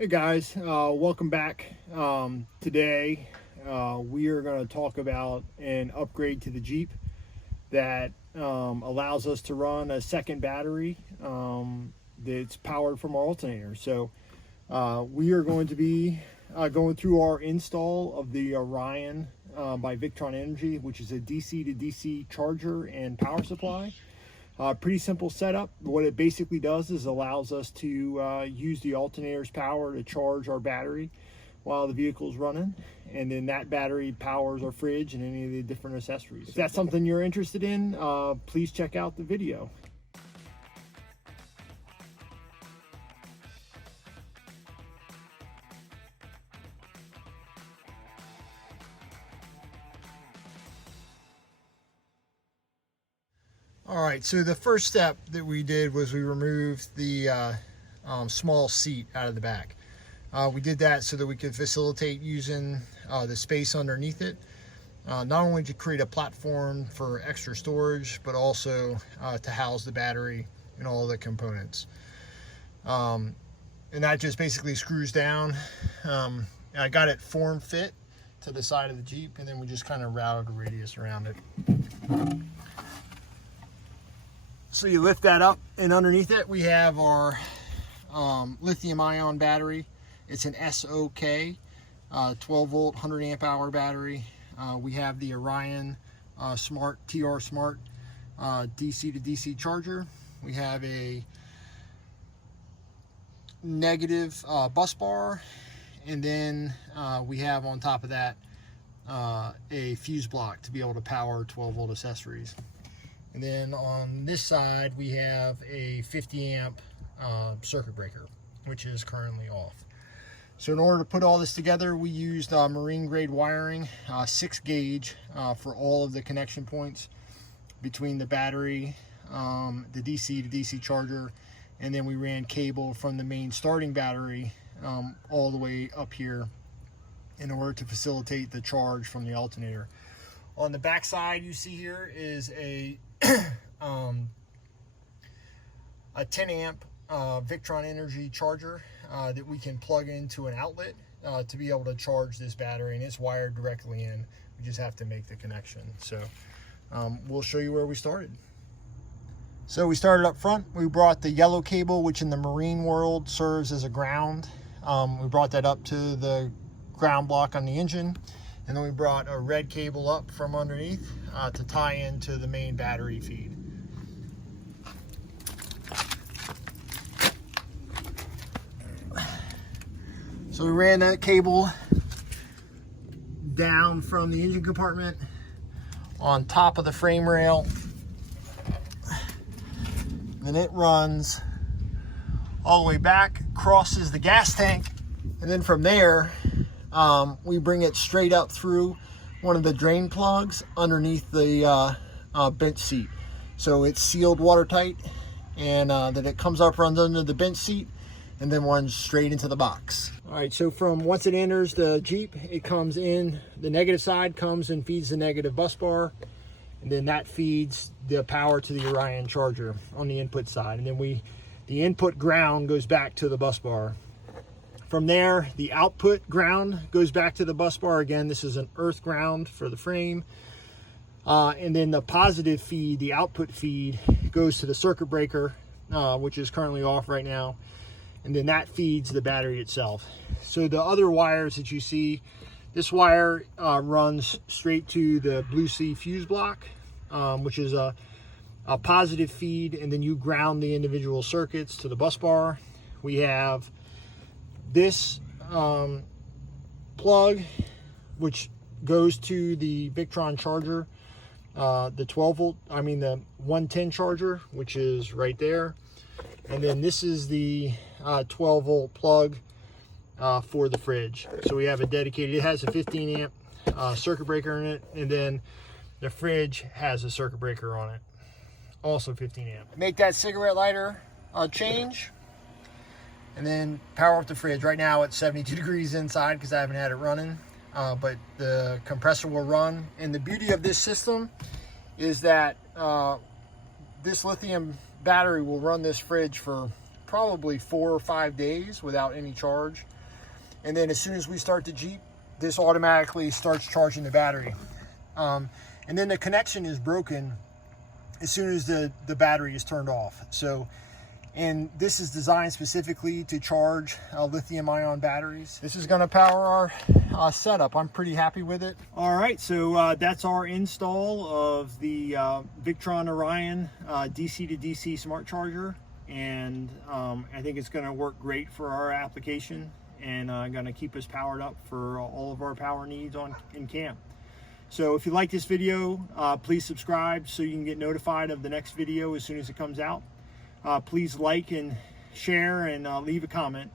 Hey guys, welcome back. Today we are going to talk about an upgrade to the Jeep that allows us to run a second battery that's powered from our alternator. So we are going to be going through our install of the Orion by Victron Energy, which is a DC to DC charger and power supply. Pretty simple setup. What it basically does is allows us to use the alternator's power to charge our battery while the vehicle is running, and then that battery powers our fridge and any of the different accessories. If that's something you're interested in, please check out the video. All right, so the first step that we did was we removed the small seat out of the back. We did that so that we could facilitate using the space underneath it, not only to create a platform for extra storage, but also to house the battery and all the components. And that just basically screws down. I got it form fit to the side of the Jeep, and then we just kind of routed a radius around it. So you lift that up, and underneath it we have our lithium ion battery. It's an SOK 12 volt 100 amp hour battery. We have the Orion TR Smart DC to DC charger. We have a negative bus bar, and then we have on top of that a fuse block to be able to power 12 volt accessories. And then on this side, we have a 50 amp circuit breaker, which is currently off. So in order to put all this together, we used marine grade wiring, 6 gauge for all of the connection points between the battery, the DC to DC charger, and then we ran cable from the main starting battery all the way up here in order to facilitate the charge from the alternator. On the back side, you see here is a 10 amp Victron Energy charger that we can plug into an outlet to be able to charge this battery, and it's wired directly in. We just have to make the connection. So we'll show you where we started. So we started up front. We brought the yellow cable, which in the marine world serves as a ground. We brought that up to the ground block on the engine. And then we brought a red cable up from underneath to tie into the main battery feed. So we ran that cable down from the engine compartment on top of the frame rail. Then it runs all the way back, crosses the gas tank, and then from there, we bring it straight up through one of the drain plugs underneath the bench seat. So it's sealed watertight, and then it comes up, runs under the bench seat, and then runs straight into the box. All right, so from once it enters the Jeep, it comes in, the negative side comes and feeds the negative bus bar, and then that feeds the power to the Orion charger on the input side. And then the input ground goes back to the bus bar. From there, the output ground goes back to the bus bar. Again, this is an earth ground for the frame. And then the positive feed, the output feed, goes to the circuit breaker, which is currently off right now. And then that feeds the battery itself. So the other wires that you see, this wire runs straight to the Blue Sea fuse block, which is a positive feed, and then you ground the individual circuits to the bus bar. We have this plug, which goes to the Victron charger, the 110 charger, which is right there. And then this is the 12 volt plug for the fridge. So we have a dedicated, it has a 15 amp circuit breaker in it, and then the fridge has a circuit breaker on it, also 15 amp. Make that cigarette lighter change, and then power up the fridge. Right now it's 72 degrees inside because I haven't had it running, but the compressor will run. And the beauty of this system is that this lithium battery will run this fridge for probably 4 or 5 days without any charge. And then as soon as we start the Jeep, this automatically starts charging the battery. And then the connection is broken as soon as the battery is turned off. So, and this is designed specifically to charge lithium ion batteries. This is going to power our setup. I'm pretty happy with it. All right, so that's our install of the Victron Orion DC to DC smart charger. And I think it's going to work great for our application, and going to keep us powered up for all of our power needs in camp. So if you like this video, please subscribe so you can get notified of the next video as soon as it comes out. Please like and share and leave a comment.